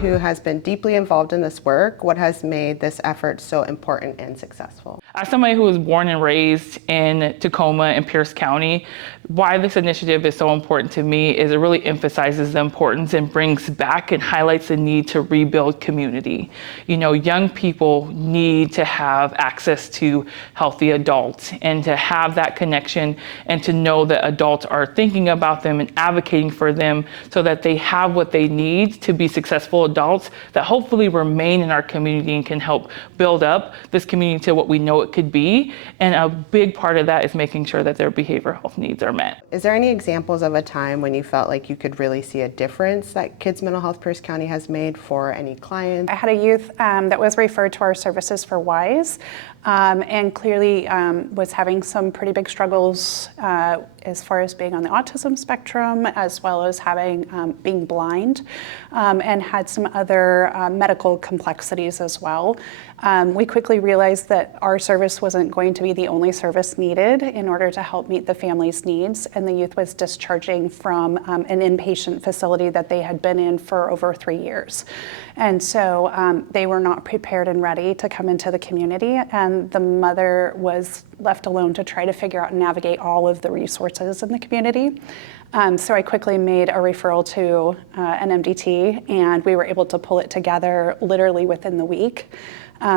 Who has been deeply involved in this work, what has made this effort so important and successful? As somebody who was born and raised in Tacoma and Pierce County, why this initiative is so important to me is it really emphasizes the importance and brings back and highlights the need to rebuild community. You know, young people need to have access to healthy adults and to have that connection and to know that adults are thinking about them and advocating for them so that they have what they need to be successful adults that hopefully remain in our community and can help build up this community to what we know it could be. And a big part of that is making sure that their behavioral health needs are met. Is there any examples of a time when you felt like you could really see a difference that Kids Mental Health Pierce County has made for any clients? I had a youth that was referred to our services for WISE and clearly was having some pretty big struggles as far as being on the autism spectrum, as well as having being blind, and had some other medical complexities as well. We quickly realized that our service wasn't going to be the only service needed in order to help meet the family's needs, and the youth was discharging from an inpatient facility that they had been in for over 3 years. And so they were not prepared and ready to come into the community, and the mother was left alone to try to figure out and navigate all of the resources in the community. So I quickly made a referral to an MDT, and we were able to pull it together literally within the week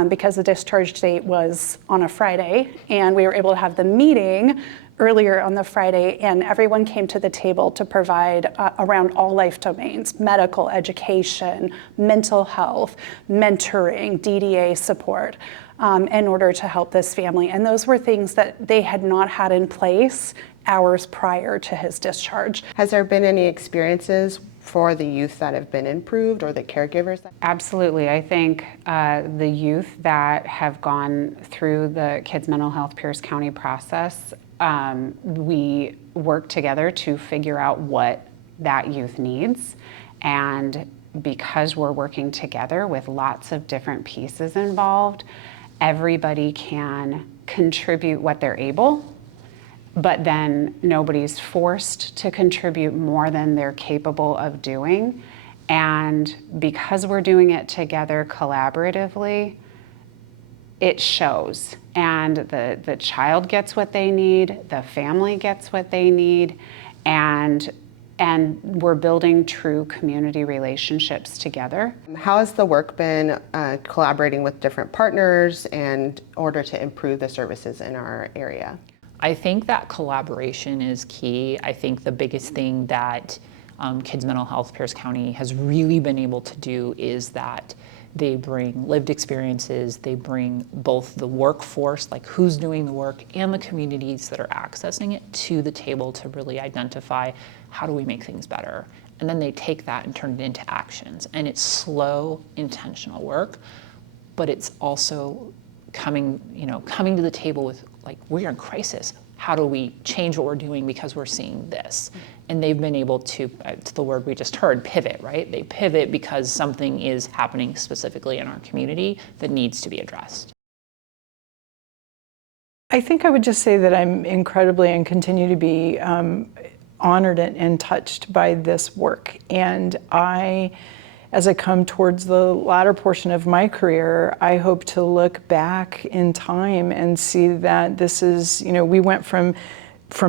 because the discharge date was on a Friday, and we were able to have the meeting earlier on the Friday, and everyone came to the table to provide around all life domains: medical, education, mental health, mentoring, DDA support, in order to help this family. And those were things that they had not had in place hours prior to his discharge. Has there been any experiences for the youth that have been improved, or the caregivers? Absolutely. I think the youth that have gone through the Kids Mental Health Pierce County process, we work together to figure out what that youth needs. And because we're working together with lots of different pieces involved, everybody can contribute what they're able, but then nobody's forced to contribute more than they're capable of doing. And because we're doing it together collaboratively, it shows. And the child gets what they need, the family gets what they need, and we're building true community relationships together. How has the work been collaborating with different partners in order to improve the services in our area? I think that collaboration is key. I think the biggest thing that Kids Mental Health Pierce County has really been able to do is that they bring lived experiences, they bring both the workforce, like who's doing the work, and the communities that are accessing it to the table to really identify how do we make things better. And then they take that and turn it into actions. And it's slow, intentional work, but it's also coming to the table with, like, we're in crisis. How do we change what we're doing because we're seeing this? And they've been able to, it's the word we just heard, pivot, right? They pivot because something is happening specifically in our community that needs to be addressed. I think I would just say that I'm incredibly and continue to be honored and touched by this work. And as I come towards the latter portion of my career, I hope to look back in time and see that this is, we went from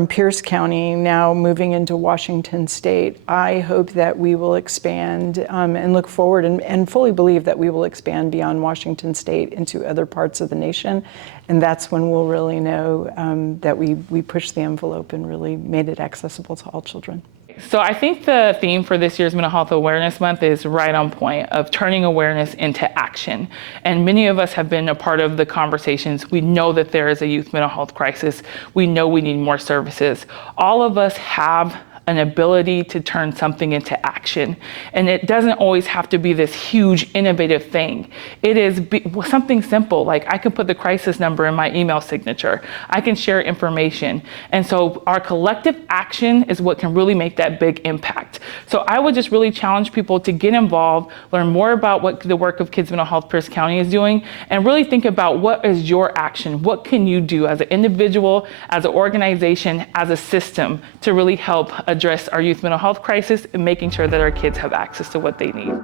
Pierce County, now moving into Washington State. I hope that we will expand and look forward and fully believe that we will expand beyond Washington State into other parts of the nation. And that's when we'll really know that we pushed the envelope and really made it accessible to all children. So I think the theme for this year's Mental Health Awareness Month is right on point of turning awareness into action. And many of us have been a part of the conversations. We know that there is a youth mental health crisis. We know we need more services. All of us have an ability to turn something into action. And it doesn't always have to be this huge innovative thing. It is something simple, like I can put the crisis number in my email signature. I can share information. And so our collective action is what can really make that big impact. So I would just really challenge people to get involved, learn more about what the work of Kids Mental Health Pierce County is doing, and really think about what is your action? What can you do as an individual, as an organization, as a system to really help address our youth mental health crisis and making sure that our kids have access to what they need.